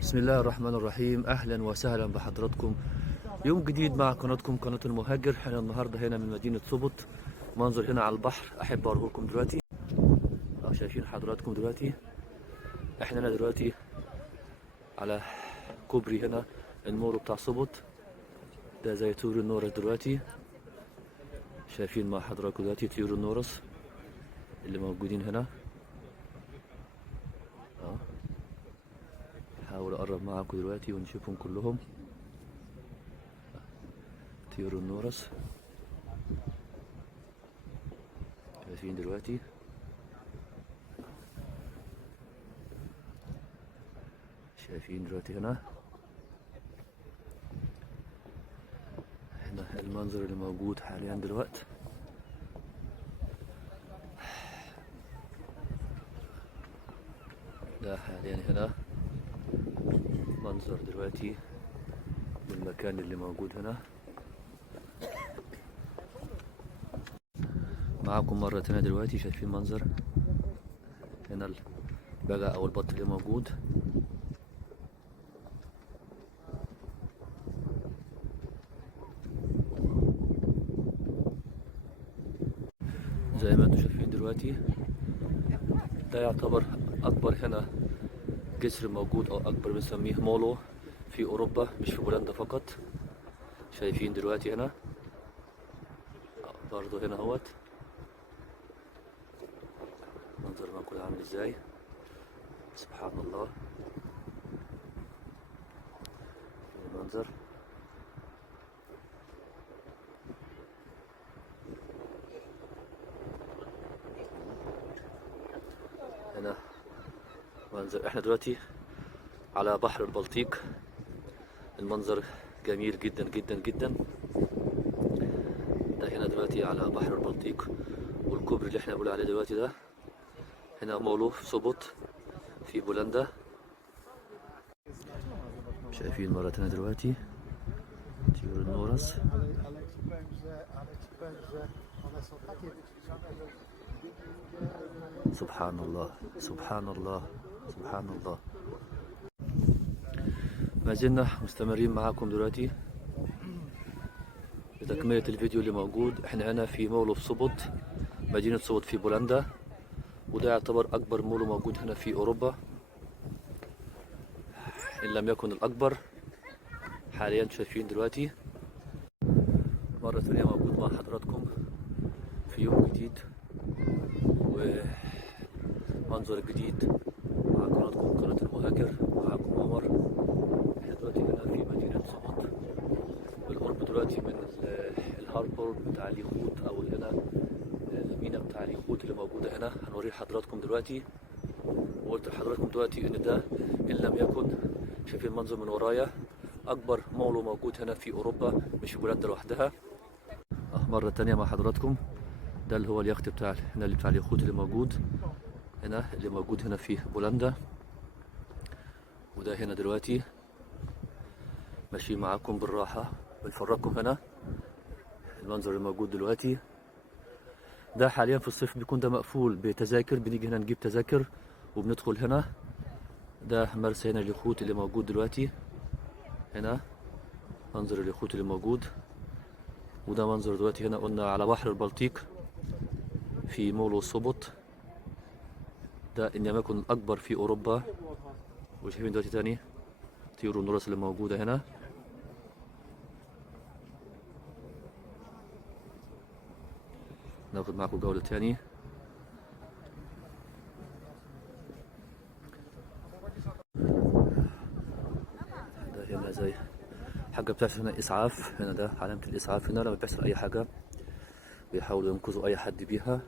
بسم الله الرحمن الرحيم. أهلا وسهلا بحضراتكم يوم جديد مع قناتكم قناة المهاجر. احنا النهاردة هنا من مدينة سوبوت، منظر هنا على البحر أحب أوريه لكم دلوقتي. شايفين حضراتكم دلوقتي احنا هنا دلوقتي على كوبري هنا المورو بتاع سوبوت، ده زي طيور النورس دلوقتي. شايفين مع حضراتكم دلوقتي طيور النورس اللي موجودين هنا. هحاول أقرب معاكم دلوقتي ونشوفهم كلهم. طيور النورس شايفين دلوقتي. شايفين دلوقتي هنا المنظر اللي موجود حاليا دلوقتي. ده حاليا هنا منظر دلوقتي بالمكان اللي موجود هنا معاكم مرة تانية دلوقتي. شايفين منظر هنا البقع او البط اللي موجود. زي ما انتم شايفين دلوقتي، ده يعتبر اكبر هنا جسر موجود، او اكبر بنسميه مولو في اوروبا، مش في بولندا فقط. شايفين دلوقتي هنا برضو هنا اهوت منظر موجود عامل ازاي. سبحان الله المنظر. هنا منظر، احنا دلوقتي على بحر البلطيق. المنظر جميل جدا جدا جدا. ده هنا دلوقتي على بحر البلطيق، والكوبري اللي احنا بنقول عليه دلوقتي ده هنا مولو في سوبوت في بولندا. شايفين مرة تانية دلوقتي طيور النورس. سبحان الله سبحان الله سبحان الله. ما زلنا مستمرين معاكم دلوقتي لتكملة الفيديو اللي موجود. احنا هنا في مولو في سوبوت، مدينة سوبوت في بولندا، وده يعتبر أكبر مولو موجود هنا في أوروبا، إن لم يكن الأكبر. حاليا شايفين دلوقتي مرة ثانية موجود مع حضراتكم في يوم جديد ومنظر جديد مع قناتكم قناة المهاجر. معاكم عمر. احنا دلوقتي هنا في مدينة سوبوت، بالقرب دلوقتي من الهاربور بتاع اليخوت، أو هنا الميناء بتاع اليخوت اللي موجودة هنا. هنوري حضراتكم دلوقتي، وقلت لحضراتكم دلوقتي إن ده إن لم يكن، شايفين المنظر من ورايا، أكبر مولو موجود هنا في أوروبا، مش في بولندا لوحدها. مرة تانية مع حضراتكم، ده اللي هو اليخت بتاع هنا اللي بتاع اليخوت اللي موجود هنا، اللي موجود هنا في بولندا. وده هنا دلوقتي ماشي معاكم بالراحة بنفرجكم هنا المنظر الموجود دلوقتي. ده حاليا في الصيف بيكون ده مقفول بتذاكر، بنيجي هنا نجيب تذاكر وبندخل هنا. ده مرسى هنا اليخوت اللي موجود دلوقتي هنا، منظر اليخوت اللي موجود. وده منظر دلوقتي هنا قلنا على بحر البلطيق في مولو سوبوت، ده إن لم يكن الأكبر في أوروبا. وشايفين دلوقتي تاني طيور النورس اللي موجودة هنا. ناخد معاكم جولة تاني. ده هنا زي حاجة بتحصل هنا إسعاف، هنا ده علامة الإسعاف هنا لما بيحصل أي حاجة بيحاولوا ينقذوا أي حد بيها.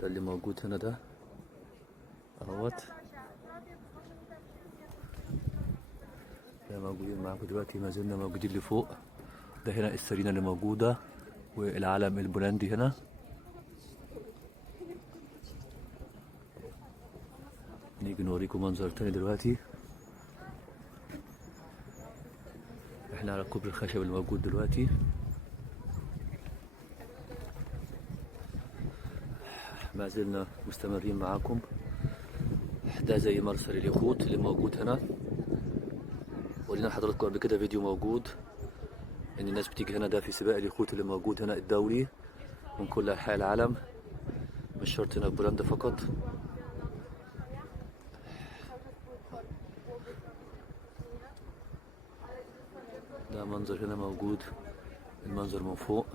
ده اللي موجود هنا ده اهوت. ده موجودين معاكم دلوقتي، ما زلنا موجودين لفوق. ده هنا السرينة اللي موجودة والعلم البولندي هنا. نيجي نوريكم منظر تاني دلوقتي. احنا على كوبري الخشب اللي موجود دلوقتي. ما زلنا مستمرين معاكم. ده زي مرسى اليخوت اللي موجود هنا. ورينا لحضراتكم قبل كده فيديو موجود ان الناس بتيجي هنا، ده في سباق اليخوت اللي موجود هنا الدولي من كل انحاء العالم، مش شرط هنا في بولندا فقط. ده منظر هنا موجود، المنظر من فوق.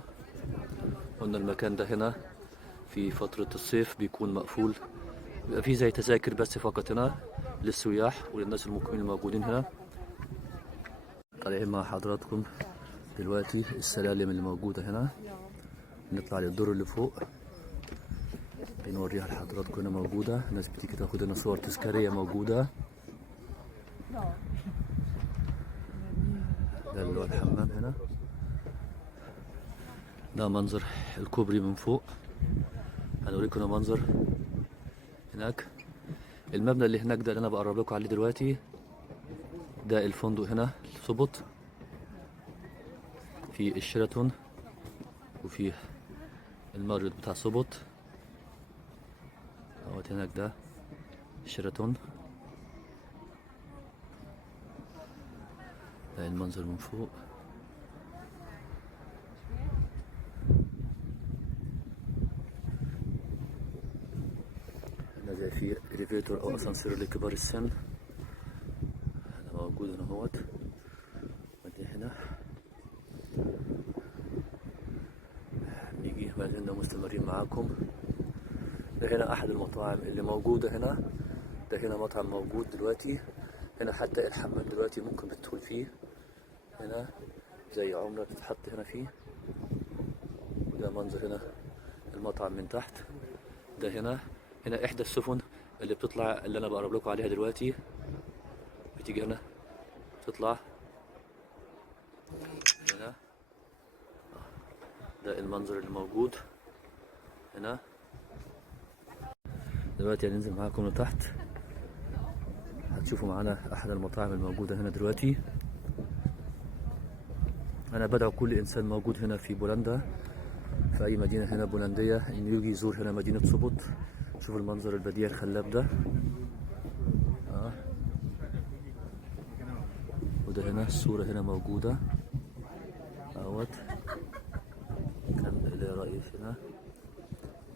قلنا المكان ده هنا في فترة الصيف بيكون مقفول، بيبقى فيه زي تذاكر بس فقط هنا للسياح وللناس المقيمين الموجودين هنا. طالعين مع حضراتكم دلوقتي السلالم اللي موجودة هنا، نطلع للدور اللي فوق بنوريها لحضراتكم. هنا موجودة الناس بتيجي تاخد هنا صور تذكارية موجودة. ده اللي هو الحمام هنا. ده منظر الكوبري من فوق، هنوريكم هنا منظر هناك. المبنى اللي هناك ده اللي انا بقرب لكم عليه دلوقتي، ده الفندق هنا سوبوت في الشيراتون، وفي الماريوت بتاع سوبوت اهوت هناك. ده الشيراتون، ده المنظر من فوق. هنا زي في اليفيتور او اسانسير لكبار السن، هنا موجود هنا اهوت. ودي هنا نيجي ما زلنا مستمرين معاكم. ده هنا احد المطاعم اللي موجودة هنا. ده هنا مطعم موجود دلوقتي هنا، حتى الحمام دلوقتي ممكن تدخل فيه. هنا زي عمرة تتحط هنا فيه. وده منظر هنا المطعم من تحت. ده هنا احدى السفن اللي بتطلع، اللي انا بقرب لكم عليها دلوقتي، بتيجي هنا تطلع هنا. ده المنظر اللي موجود هنا. دلوقتي هننزل معاكم لتحت، هتشوفوا معانا احد المطاعم الموجودة هنا دلوقتي. انا بدعو كل انسان موجود هنا في بولندا في اي مدينة هنا بولندية انه يجي يزور هنا مدينة سوبوت. شوفوا المنظر البديع الخلاب ده. وده هنا الصورة هنا موجودة اهوت، كان اللي رئيس هنا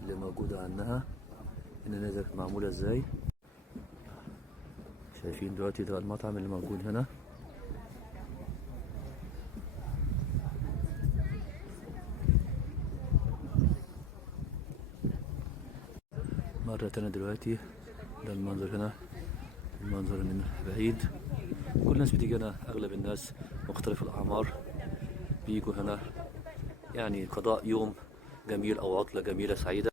اللي موجودة عنها هنا نزلت معمولة ازاي. شايفين دلوقتي ده المطعم اللي موجود هنا. مرة تانية دلوقتي ده المنظر هنا، المنظر من بعيد. كل الناس بتيجي هنا، أغلب الناس مختلف الأعمار بيجوا هنا يعني قضاء يوم جميل أو عطلة جميلة سعيدة.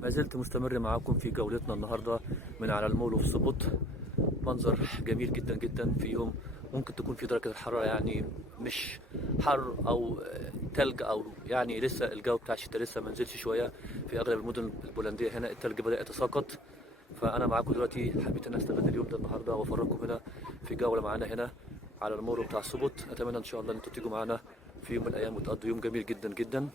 ما زلت مستمر معاكم في جولتنا النهاردة من على المول اوف سوبوت. منظر جميل جدا جدا في يوم ممكن تكون في درجة الحرارة يعني مش حر أو تلج، أو يعني لسه الجو بتاع الشتاء لسه ما نزلش شوية. في أغلب المدن البولندية هنا التلج بدأ يتساقط. فأنا معاكم دلوقتي، حبيت أن أستغل اليوم ده النهاردة وأفرجكم هنا في جولة معانا هنا على المول بتاع سوبوت. أتمنى إن شاء الله أن أنتوا تيجوا معانا في يوم من الأيام وتقضوا يوم جميل جدا جدا.